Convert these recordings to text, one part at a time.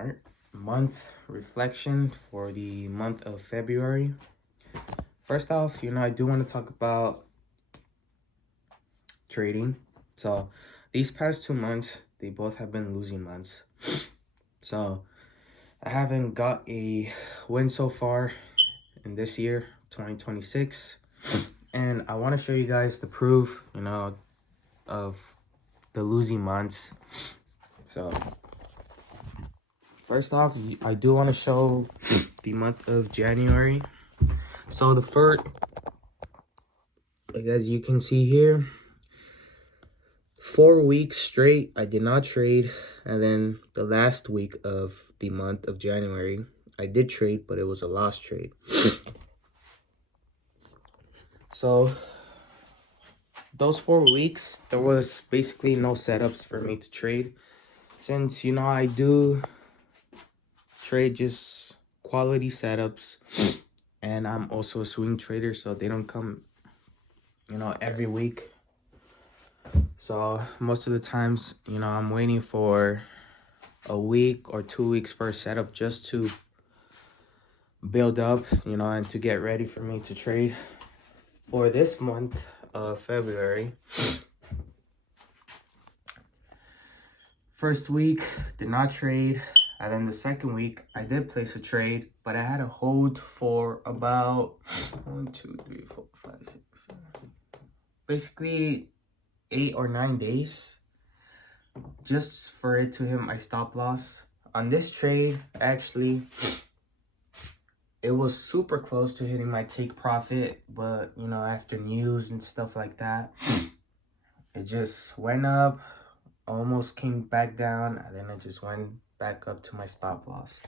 All right, month reflection for the month of February. First off, I do want to talk about trading. So these past 2 months, they both have been losing months. So I haven't got a win so far in this year, 2026. And I want to show you guys the proof, of the losing months. So first off, I do want to show the month of January. So the first, as you can see here, 4 weeks straight I did not trade, and then the last week of the month of January I did trade, but it was a loss trade. So those 4 weeks there was basically no setups for me to trade, since I do trade just quality setups, and I'm also a swing trader, so they don't come every week. So most of the times I'm waiting for a week or 2 weeks for a setup just to build up and to get ready for me to trade. For this month of February, first week did not trade, and then the second week I did place a trade, but I had a hold for about 1 2 3 4 5 6 7, basically 8 or 9 days, just for it to hit my stop loss. On this trade, actually, it was super close to hitting my take profit, but after news and stuff like that, it just went up, almost came back down, and then it just went back up to my stop loss.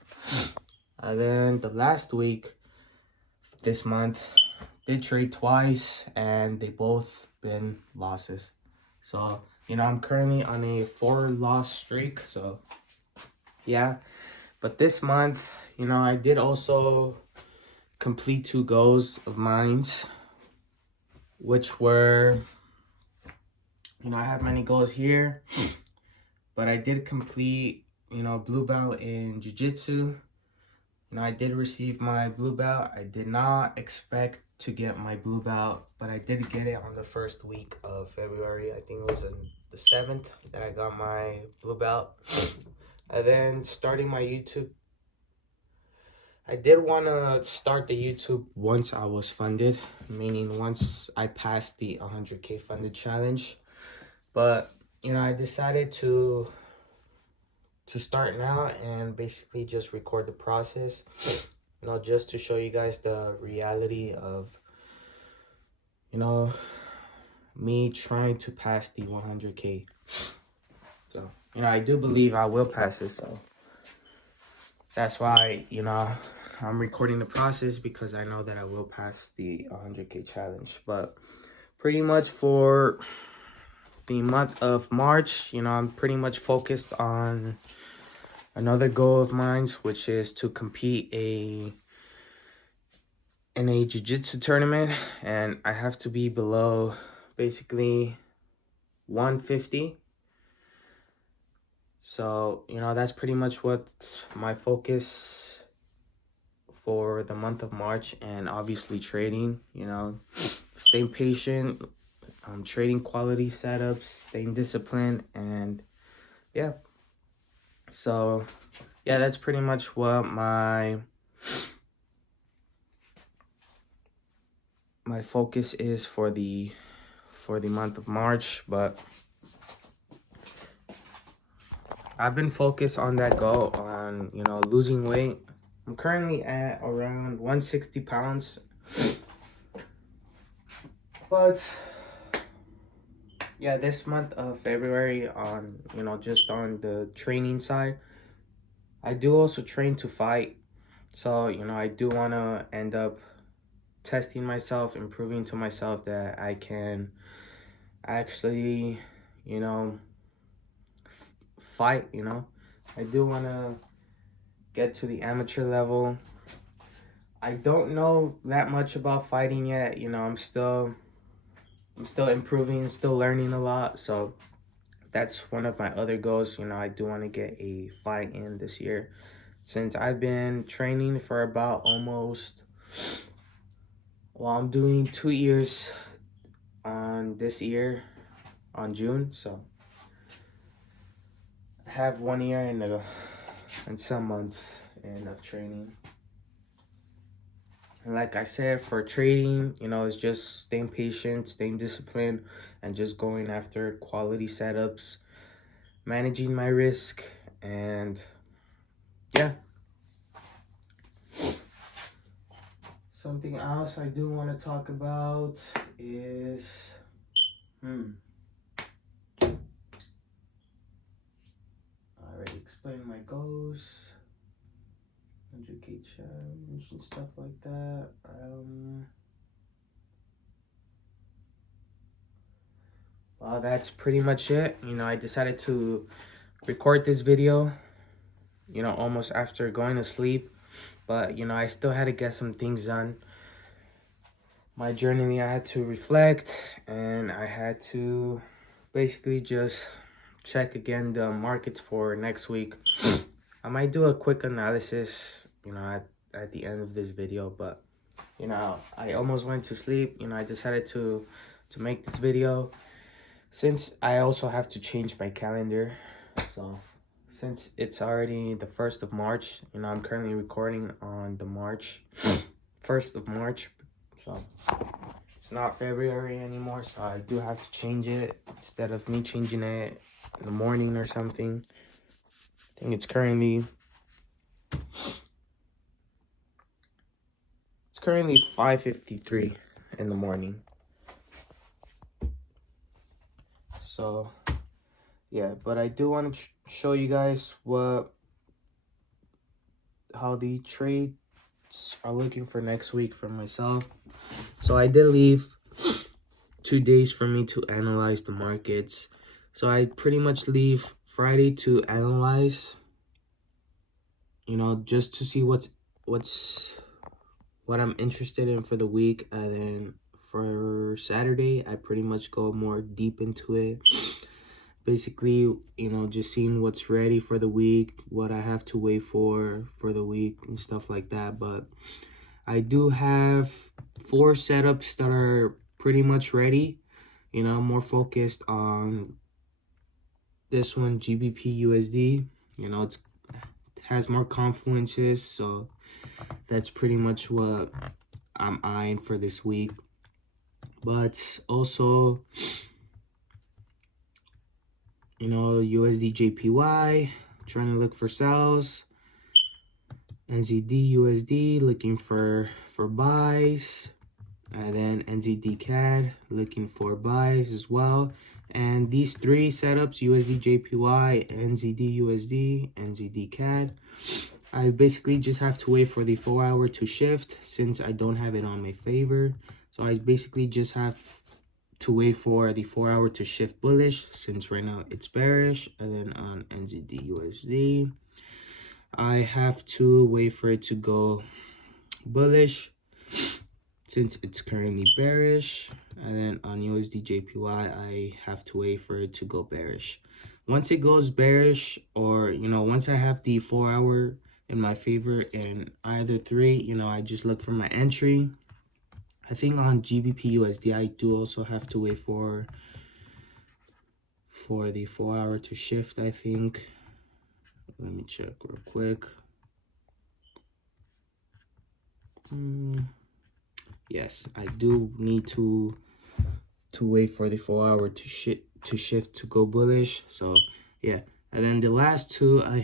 And then the last week this month did trade twice, and they both been losses. So I'm currently on a 4-loss streak. So yeah, but this month I did also complete 2 goals of mine, which were, I have many goals here, but I did complete blue belt in jiu-jitsu. I did receive my blue belt. I did not expect to get my blue belt, but I did get it on the first week of February. I think it was on the 7th that I got my blue belt. And then starting my YouTube, I did want to start the YouTube once I was funded, meaning once I passed the 100K funded challenge. But I decided to start now and basically just record the process, just to show you guys the reality of me trying to pass the 100K. So I do believe I will pass it, so that's why I'm recording the process, because I know that I will pass the 100K challenge. But pretty much for the month of March, I'm pretty much focused on another goal of mine, which is to compete in a jiu-jitsu tournament, and I have to be below basically 150. So that's pretty much what my focus for the month of March. And obviously trading, staying patient, trading quality setups, staying disciplined, and yeah. So yeah, that's pretty much what my focus is for the month of March. But I've been focused on that goal, on losing weight. I'm currently at around 160 pounds, but yeah, this month of February, on just on the training side, I do also train to fight. So I do want to end up testing myself, improving to myself that I can actually fight. I do want to get to the amateur level. I don't know that much about fighting yet. I'm still improving, still learning a lot. So that's one of my other goals. You know, I do want to get a fight in this year, since I've been training for about almost, well, I'm doing 2 years on this year on June, so I have 1 year and some months in of training. And like I said, for trading, you know, it's just staying patient, staying disciplined, and just going after quality setups, managing my risk, and yeah. Something else I do want to talk about is, I already explained my goals, 100K challenge and stuff like that. Well, that's pretty much it. You know, I decided to record this video, you know, almost after going to sleep. But, you know, I still had to get some things done. My journey, I had to reflect, and I had to basically just check again the markets for next week. I might do a quick analysis, you know, at the end of this video, but, you know, I almost went to sleep. You know, I decided to make this video, since I also have to change my calendar. So since it's already the 1st of March, you know, I'm currently recording on the 1st of March. So it's not February anymore. So I do have to change it, instead of me changing it in the morning or something. I think it's currently 5:53 in the morning. So yeah, but I do want to show you guys how the trades are looking for next week for myself. So I did leave 2 days for me to analyze the markets. So I pretty much leave Friday to analyze, you know, just to see what I'm interested in for the week. And then for Saturday, I pretty much go more deep into it. Basically, you know, just seeing what's ready for the week, what I have to wait for the week and stuff like that. But I do have 4 setups that are pretty much ready. You know, I'm more focused on this one, GBP USD. You know, it has more confluences, so that's pretty much what I'm eyeing for this week. But also, you know, USD JPY, trying to look for sells. NZD USD, looking for buys. And then NZD CAD, looking for buys as well. And these 3 setups, USD JPY, NZD USD, NZD CAD, I basically just have to wait for the 4-hour to shift, since I don't have it on my favor. So I basically just have to wait for the 4-hour to shift bullish, since right now it's bearish. And then on NZD USD, I have to wait for it to go bullish, since it's currently bearish. And then on USD JPY, I have to wait for it to go bearish. Once it goes bearish, or, you know, once I have the 4-hour in my favor in either 3, you know, I just look for my entry. I think on GBP USD, I do also have to wait for the 4-hour to shift, I think. Let me check real quick. Yes, I do need to wait for the 4-hour to shift to go bullish. So yeah, and then the last 2, I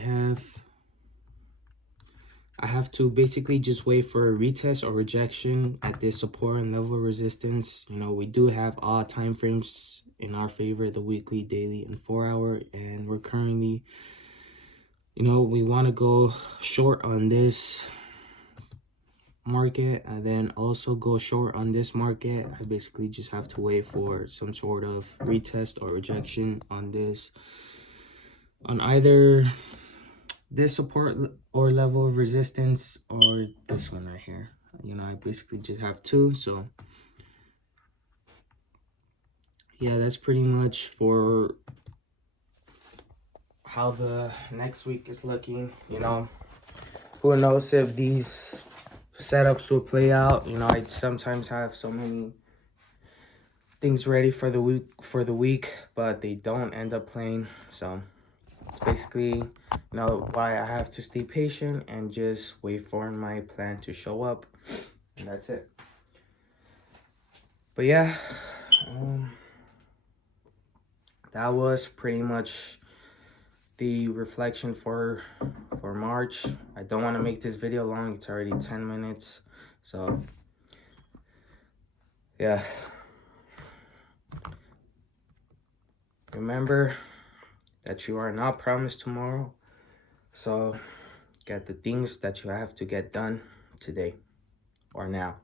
have to basically just wait for a retest or rejection at this support and level resistance. You know, we do have all time frames in our favor, the weekly, daily, and 4-hour, and we're currently, you know, we want to go short on this market and then also go short on this market. I basically just have to wait for some sort of retest or rejection on this, on either this support or level of resistance, or this one right here. You know, I basically just have 2. So yeah, that's pretty much for how the next week is looking. You know, who knows if these setups will play out. You know, I sometimes have so many things ready for the week, but they don't end up playing. So it's basically, you know, why I have to stay patient and just wait for my plan to show up, and that's it. But yeah, that was pretty much the reflection for March. I don't want to make this video long. It's already 10 minutes. So yeah, remember that you are not promised tomorrow. So get the things that you have to get done today or now.